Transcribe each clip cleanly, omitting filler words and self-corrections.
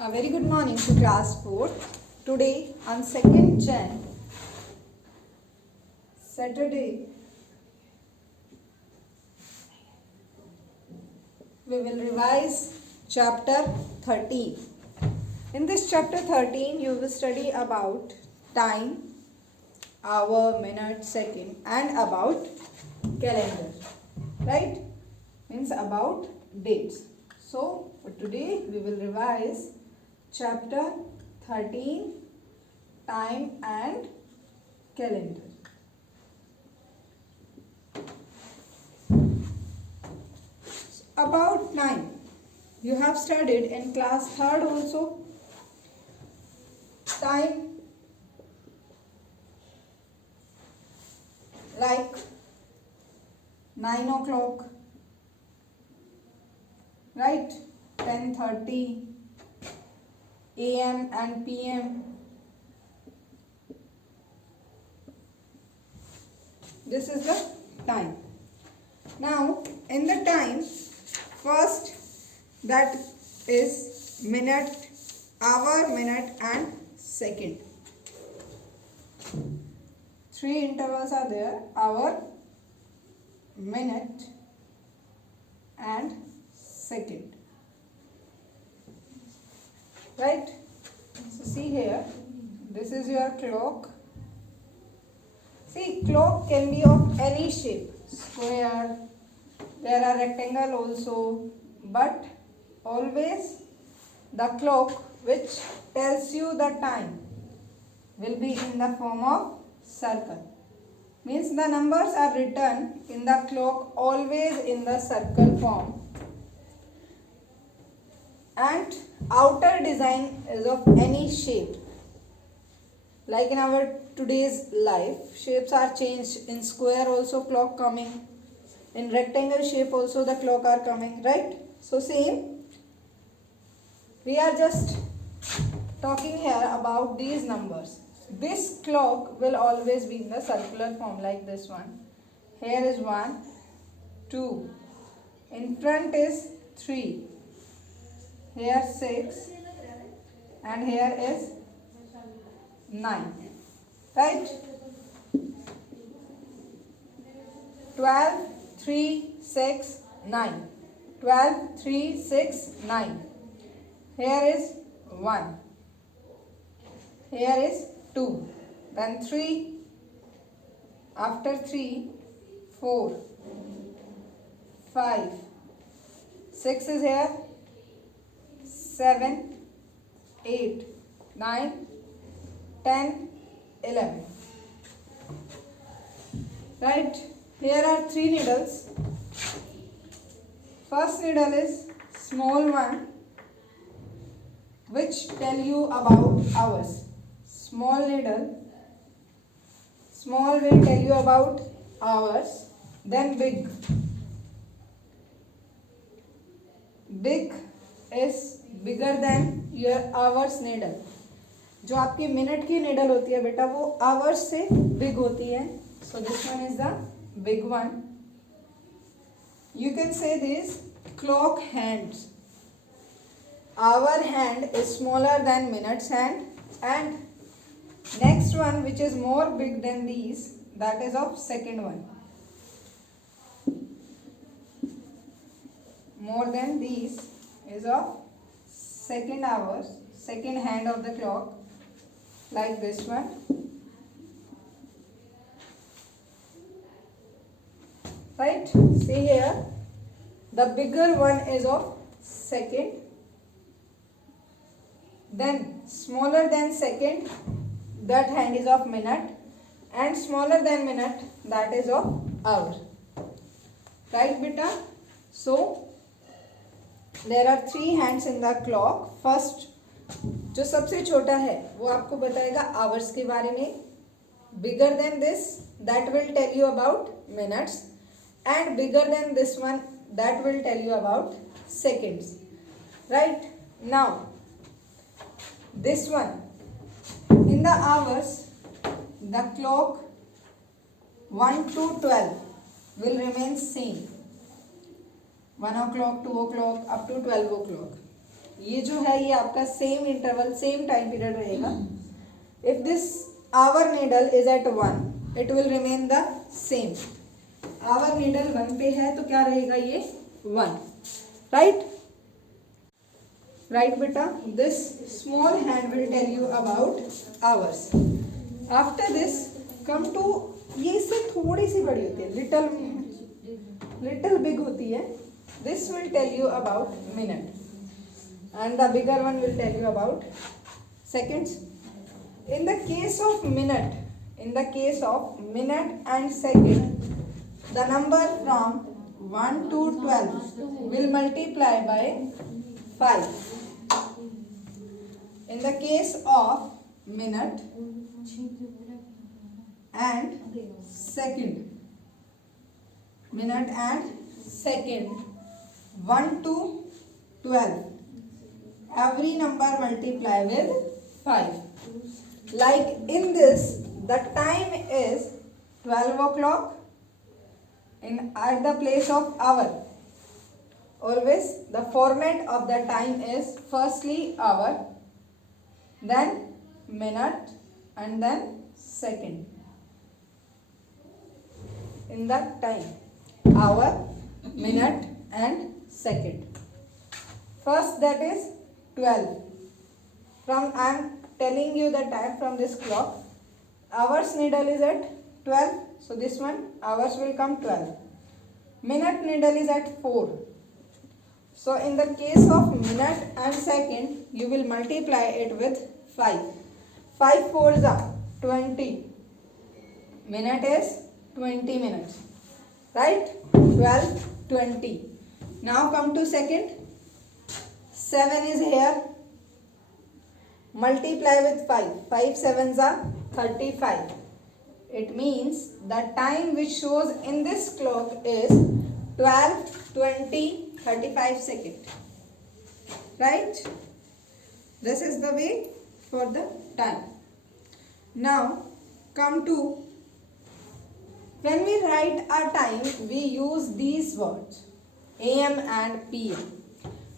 A very good morning to class 4. Today on 2nd Jan, Saturday, we will revise chapter 13. In this chapter 13, you will study about time, hour, minute, second, and about calendar. Right? Means about dates. So, for today, we will revise chapter 13, time and calendar. About time, you have studied in class 3rd also. Time like 9 o'clock, right? 10:30 AM and PM. This is the time. Now, in the time, first that is minute, hour, minute and second. 3 intervals are there: hour, minute and second. Right? So see here, this is your clock. See, clock can be of any shape, square, there are rectangle also, but always the clock which tells you the time will be in the form of circle. Means the numbers are written in the clock always in the circle form. And outer design is of any shape. Like in our today's life, shapes are changed. In square also clock coming. In rectangle shape also the clock are coming, right? So same. We are just talking here about these numbers. This clock will always be in the circular form like this one. Here is 1, 2. In front is 3. Here 6. And here is 9. Right? 12, 3, 6, 9. 12, 3, 6, 9. Here is 1. Here is 2. Then 3. After 3, 4. 5. 6 is here. 7, 8, 9, 10, 11. Right? Here are 3 needles. First needle is small one, which tell you about hours. Small needle, small will tell you about hours. Then big. Big is bigger than your hours needle. जो आपकी minute की needle होती है बेटा वो hours से big होती है. So this one is the big one. You can say this clock hands. Hour hand is smaller than minute's hand, and next one which is more big than these, that is of second one. More than these is of second hours, second hand of the clock, like this one. Right? See here, the bigger one is of second, then smaller than second, that hand is of minute, and smaller than minute, that is of hour. Right beta? So there are 3 hands in the clock. First जो सबसे छोटा है वो आपको बताएगा hours के बारे में. Bigger than this that will tell you about minutes, and bigger than this one that will tell you about seconds. Right? Now this one in the hours the clock 1 to 12 will remain same. 1 o'clock, 2 o'clock up to 12 o'clock. ये जो है ये आपका same interval, same time period रहेगा. If this hour needle is at 1, it will remain the same. Hour needle 1 पे है तो क्या रहेगा ये 1. राइट राइट बेटा. This small hand will tell you about hours. After this come to, ये इससे थोड़ी सी बड़ी होती है, लिटिल बिग होती है. This will tell you about minute and the bigger one will tell you about seconds. In the case of minute and second, the number from 1 to 12 will multiply by 5. In the case of minute and second, 1 to 12, every number multiply with 5. Like in this, the time is 12 o'clock at the place of hour. Always the format of the time is firstly hour, then minute and then second. In that time, hour, minute and second. First, that is 12. From I am telling you the time from this clock. Hours needle is at 12, so this one hours will come 12. Minute needle is at 4. So in the case of minute and second, you will multiply it with 5. 5 fours are 20. Minute is 20 minutes. Right? 12, 20. Now come to second. 7 is here. Multiply with 5. 5 sevens are 35. It means the time which shows in this clock is 12, 20, 35 seconds. Right? This is the way for the time. Now come to, when we write our time, we use these words AM and PM.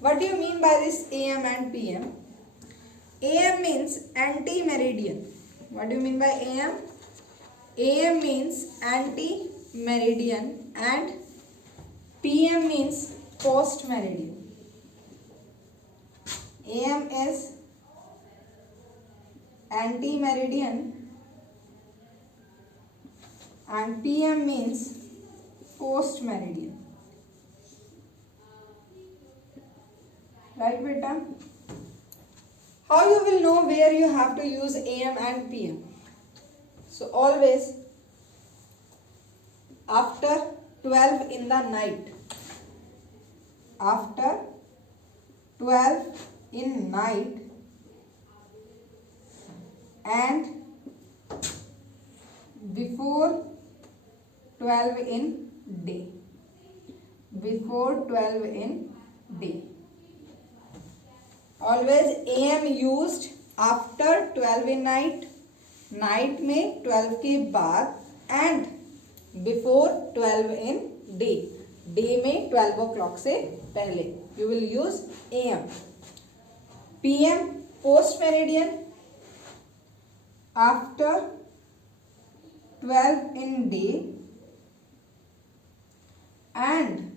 What do you mean by this AM and PM? AM means anti-meridian. What do you mean by AM? AM means anti-meridian and PM means post-meridian. AM is anti-meridian and PM means post-meridian. Right, beta? How you will know where you have to use AM and PM? So always after 12 in the night. After 12 in night and before 12 in day. Before 12 in day. Always AM used after 12 in night, night में 12 के बाद and before 12 in day, day में 12 o'clock से पहले. You will use AM. PM post meridian after 12 in day and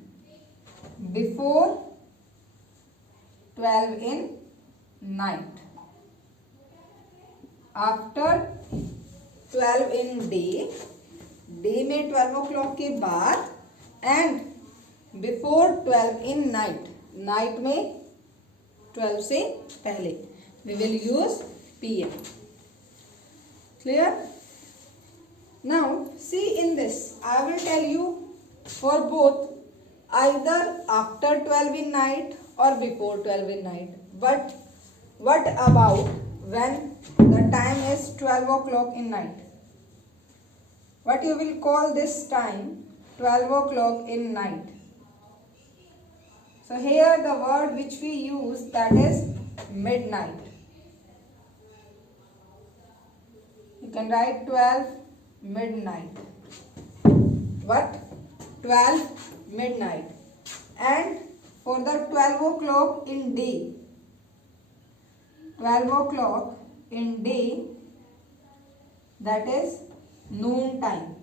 before 12 in night. After 12 in day, day में 12 o'clock के बाद and before 12 in night, night में 12 से पहले. We will use PM. Clear? Now see in this, I will tell you for both either after 12 in night or before 12 in night. But what about when the time is 12 o'clock in night? What you will call this time 12 o'clock in night? So here the word which we use, that is midnight. You can write 12 midnight. What? 12 midnight. and for the 12 o'clock in day, 12 o'clock in day, that is noon time.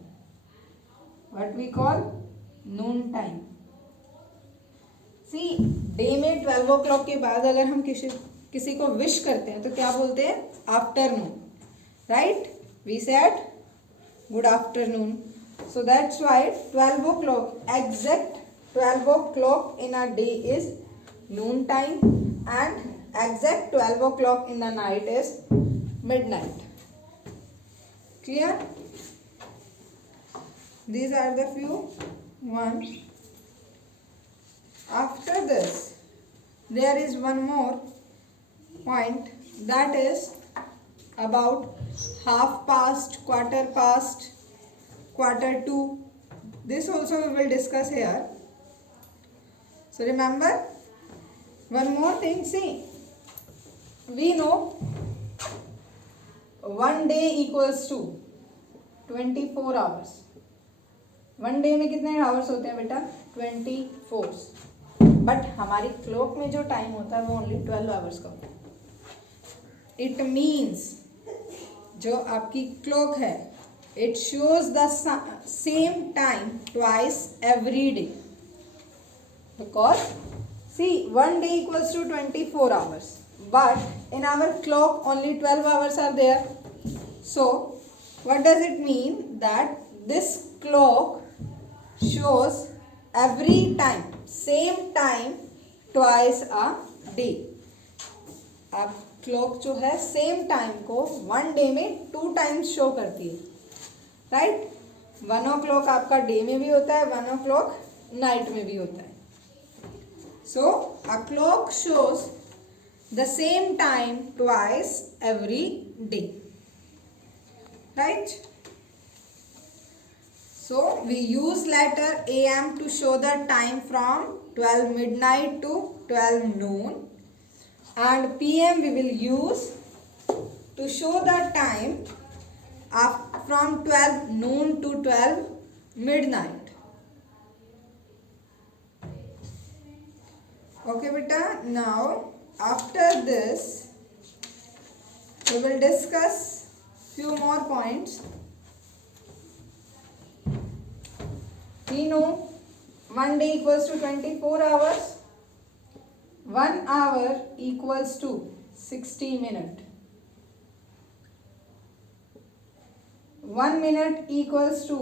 What we call noon time. See, day में 12 o'clock के बाद अगर हम किसी को wish करते हैं तो क्या बोलते हैं? Afternoon, right? We said good afternoon. So that's why 12 o'clock, exact 12 o'clock in a day is noon time, and exact 12 o'clock in the night is midnight. Clear? These are the few ones. After this, there is one more point, that is about half past, quarter past, quarter to. This also we will discuss here. So remember one more thing. See, we know one day equals to 24 hours. One day में कितने hours होते हैं बेटा? 24. But हमारी clock में जो time होता है वो ओनली 12 आवर्स का होता है. इट मीन्स जो आपकी क्लॉक है, it shows the same time twice every day, because see one day equals to 24 hours, but in our clock only 12 hours are there. So what does it mean? That this clock shows every time same time twice a day. अब clock जो है same time को one day में 2 times show करती है, right? 1 o'clock आपका day में भी होता है, 1 o'clock नाइट में भी होता है. So a clock shows the same time twice every day, right? So we use letter AM to show the time from 12 midnight to 12 noon, and PM we will use to show the time from 12 noon to 12 midnight. Okay beta, now after this we will discuss few more points. We know one day equals to 24 hours. 1 hour equals to 60 minutes. 1 minute equals to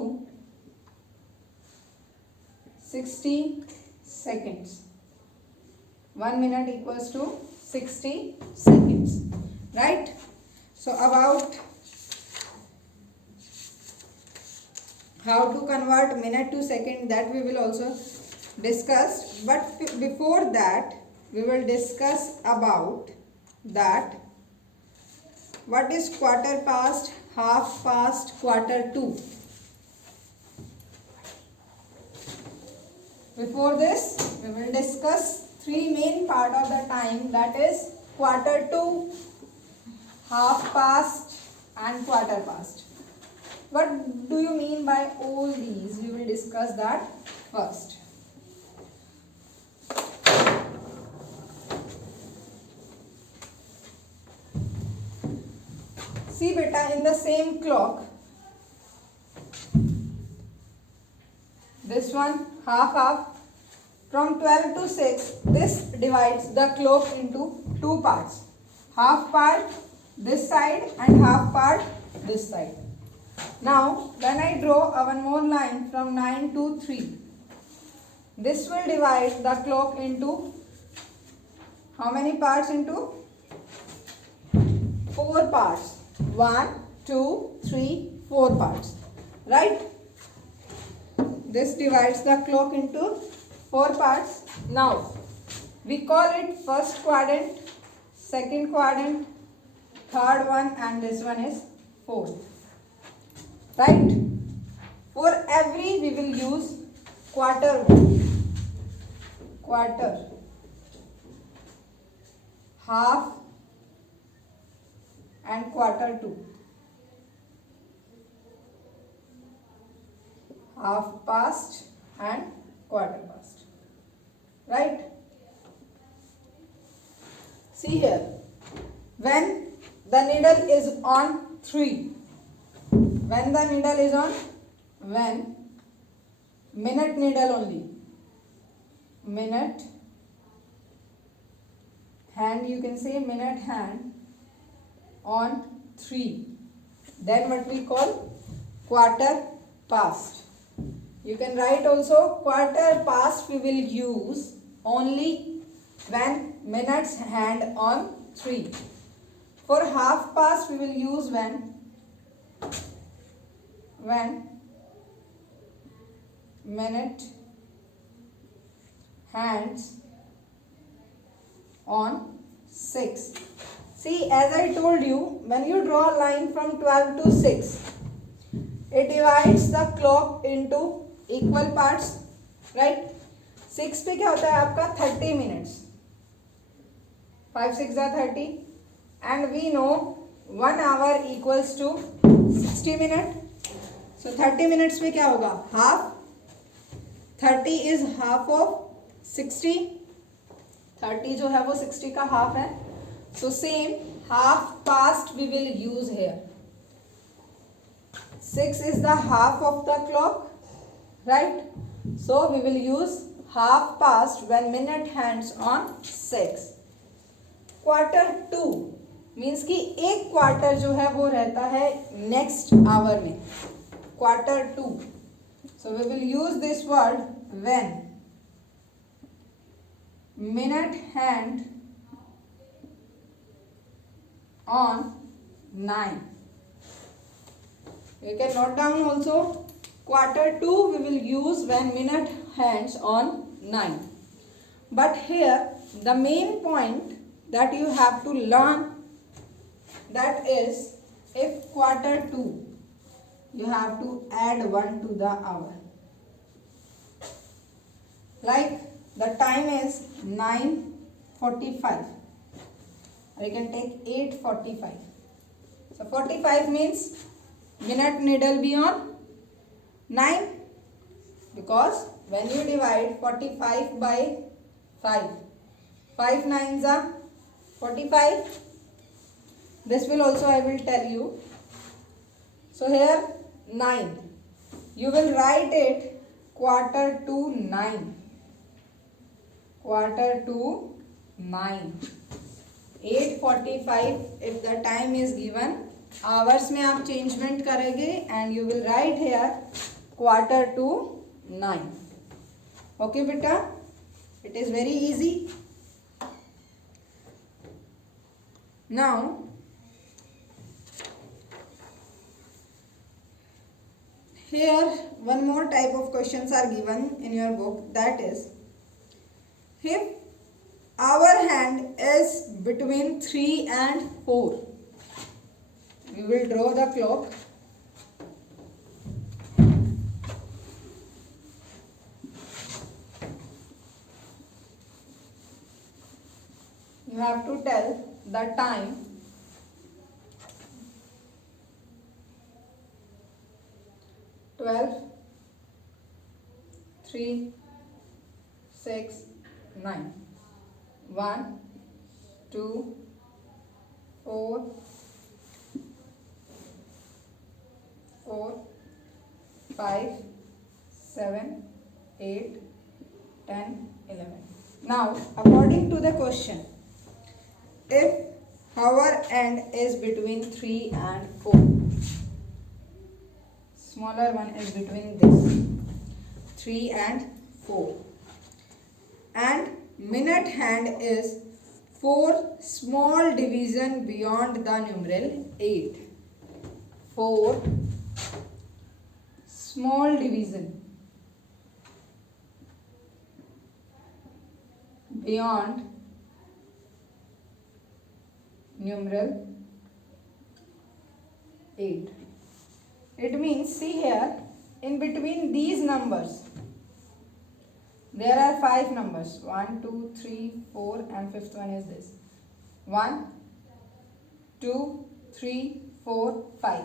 60 seconds. 1 minute equals to 60 seconds. Right? So about how to convert minute to second, that we will also discuss. But before that, we will discuss about that what is quarter past, half past, quarter to. Before this, we will discuss 3 main part of the time, that is quarter to, half past and quarter past. What do you mean by all these? We will discuss that first. See beta, in the same clock, this one half, from 12 to 6, this divides the clock into 2 parts. Half part this side and half part this side. Now when I draw one more line from 9 to 3, this will divide the clock into how many parts? Into 4 parts. 1, 2, 3, 4 parts, right? This divides the clock into 4 parts. Now we call it first quadrant, second quadrant, third one, and this one is fourth. Right? For every we will use quarter, half and quarter to. Half past and quarter past. right? See here, when the needle is on 3, when the needle is on, when minute needle only, minute hand, you can say minute hand on 3, then what we call quarter past. You can write also quarter past we will use only when minutes hand on 3. For half past we will use when minute hands on 6. See, as I told you, when you draw a line from 12 to 6, it divides the clock into equal parts, right? 6 पे क्या होता है आपका 30 minutes, 5 6 30, and we know 1 hour equals to 60 minutes. So 30 minutes पे क्या होगा, half, 30 is half of 60, 30 जो है वो 60 का half है. So same half past we will use here. 6 is the half of the clock, right? So we will use half past when minute hands on 6. Quarter 2 means कि एक quarter जो है वो रहता है नेक्स्ट आवर में, quarter 2. So we will use this word when minute hand on 9. You can note down also quarter 2 we will use when minute hands on 9. But here the main point that you have to learn, that is, if quarter 2 you have to add 1 to the hour. Like the time is 9:45. Or you can take 8:45. So 45 means minute needle be on 9, because when you divide 45 by 5, 5 9s are 45. This will also I will tell you. So here 9, you will write it quarter to 9, quarter to 9. 8:45 if the time is given, hours में आप changement करेंगे and you will write here quarter to 9. Okay बेटा, it is very easy. Now here one more type of questions are given in your book, that is, if our hand is between 3 and 4, we will draw the clock. You have to tell the time. Twelve, 3, 6, 9. 1, 2, 4, 5, 7, 8, 10, 11. Now, according to the question, if our end is between 3 and 4, smaller one is between this 3 and 4, and minute hand is 4 small division beyond the numeral 8. 4 small division beyond numeral 8. It means, see here, in between these numbers, there are 5 numbers. 1, 2, 3, 4, and fifth one is this. 1, 2, 3, 4, 5.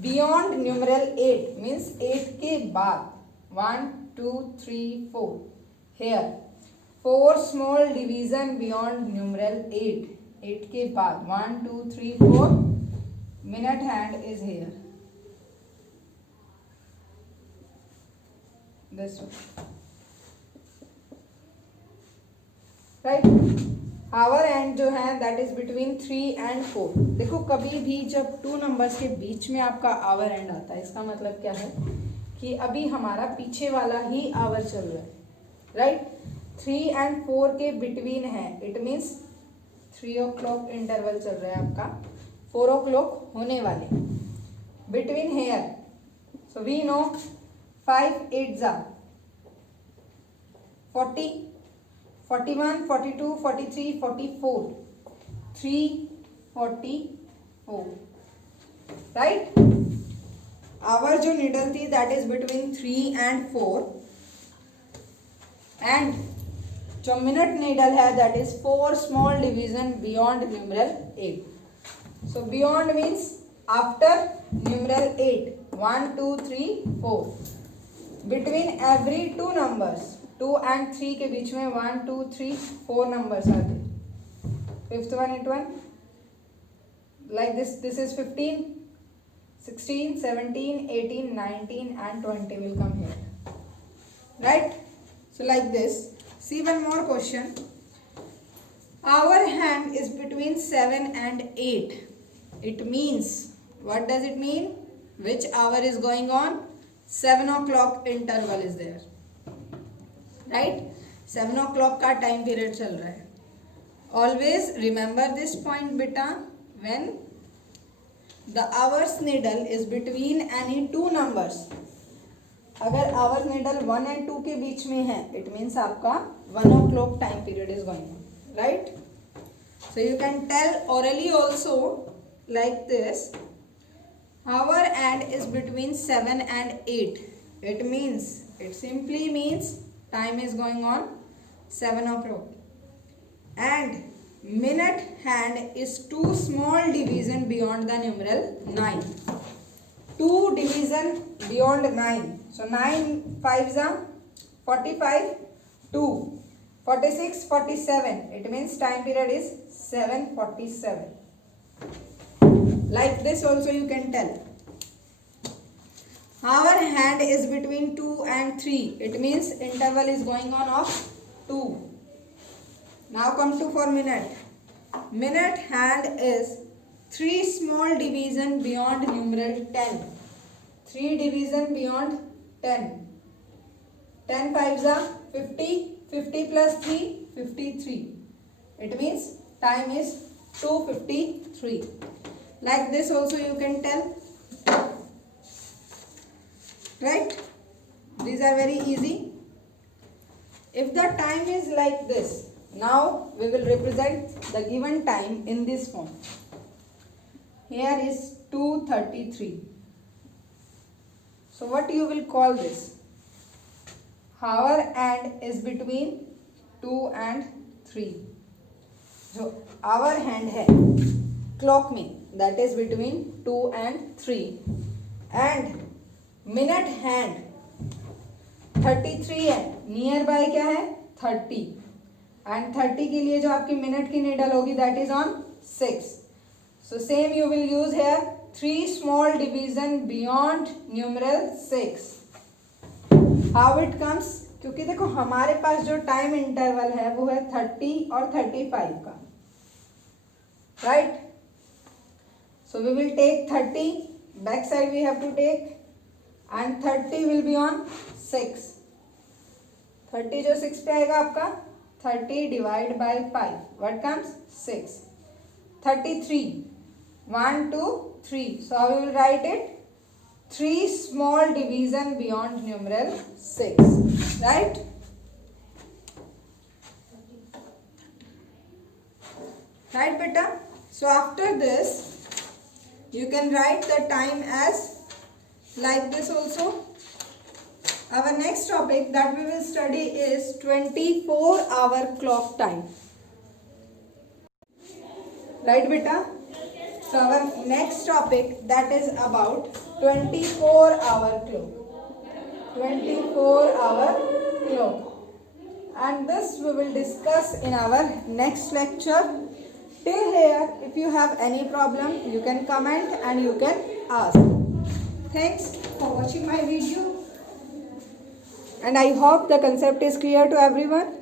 Beyond numeral 8 means 8 के बाद. 1, 2, 3, 4. Here 4 small division beyond numeral 8. 8 के बाद 1 2 3 4 minute hand is here. This one. Right. Our and जो है that is between 3 and 4. देखो कभी भी जब 2 नंबर्स के बीच में आपका आवर एंड आता है, इसका मतलब क्या है कि अभी हमारा पीछे वाला ही आवर चल रहा है. राइट. 3 and 4 के बिटवीन है, इट मीन्स 3 o'clock इंटरवल चल रहा है आपका, 4 o'clock होने वाले. Between here, so we know 5 8 40, 41, 42, 43, 44, 344. Right. Our जो निडल थी that is between 3 and 4 and जो मिनट नीडल है that is 4 small division beyond numeral 8. So beyond means after numeral 8, 1 2 3 4. Between every 2 numbers, 2 and 3 के बीच में 1 2 3 4 numbers आते. Fifth one it one like this is 15, 16, 17, 18, 19 and 20 will come here. Right. So like this. See one more question. Our hand is between 7 and 8. It means, what does it mean? Which hour is going on? 7 o'clock interval is there. Right. 7 o'clock का time period चल रहा है. Always remember this point बेटा, when the hours needle is between any 2 numbers. अगर hours needle 1 and 2 के बीच में है, it means आपका 1 o'clock time period is going on. Right. So you can tell orally also like this. Hour and is between 7 and 8. It means, it simply means time is going on 7 o'clock. And minute hand is 2 small division beyond the numeral 9. 2 division beyond 9. So 9 5s are 45, 2 46, 47. It means time period is 7:47. Like this also you can tell. Our hand is between 2 and 3. It means interval is going on of 2. Now come to for minute. Minute hand is 3 small division beyond numeral 10. 3 division beyond 10. 10 5s are 50. 50 plus 3, 53. It means time is 2:53. Like this also you can tell. Right. These are very easy. If the time is like this, now we will represent the given time in this form. Here is 2:33. So what you will call this? Hour and is between 2 and 3. जो hour hand है clock में, that is between 2 and 3. And minute hand 33 है, near by क्या है 30. And 30 के लिए जो आपकी मिनट की नीडल होगी that is on 6. So same you will use hair 3 small division beyond numeral 6. How it comes, क्योंकि देखो हमारे पास जो टाइम इंटरवल है वो है 30 और 35 का. Right. So we will take 30, back side we have to take, and 30 will be on 6. 30 जो 6 पे आएगा आपका, 30 divide by 5, what comes 6. 33, 1 2 3. So we will write it 3 small division beyond numeral 6. Right. Right beta. So after this you can write the time as like this also. Our next topic that we will study is 24-hour clock time. Right beta. So our next topic that is about 24-hour clock. 24-hour clock. and this we will discuss in our next lecture. Till here, if you have any problem, you can comment and you can ask. Thanks for watching my video, and I hope the concept is clear to everyone.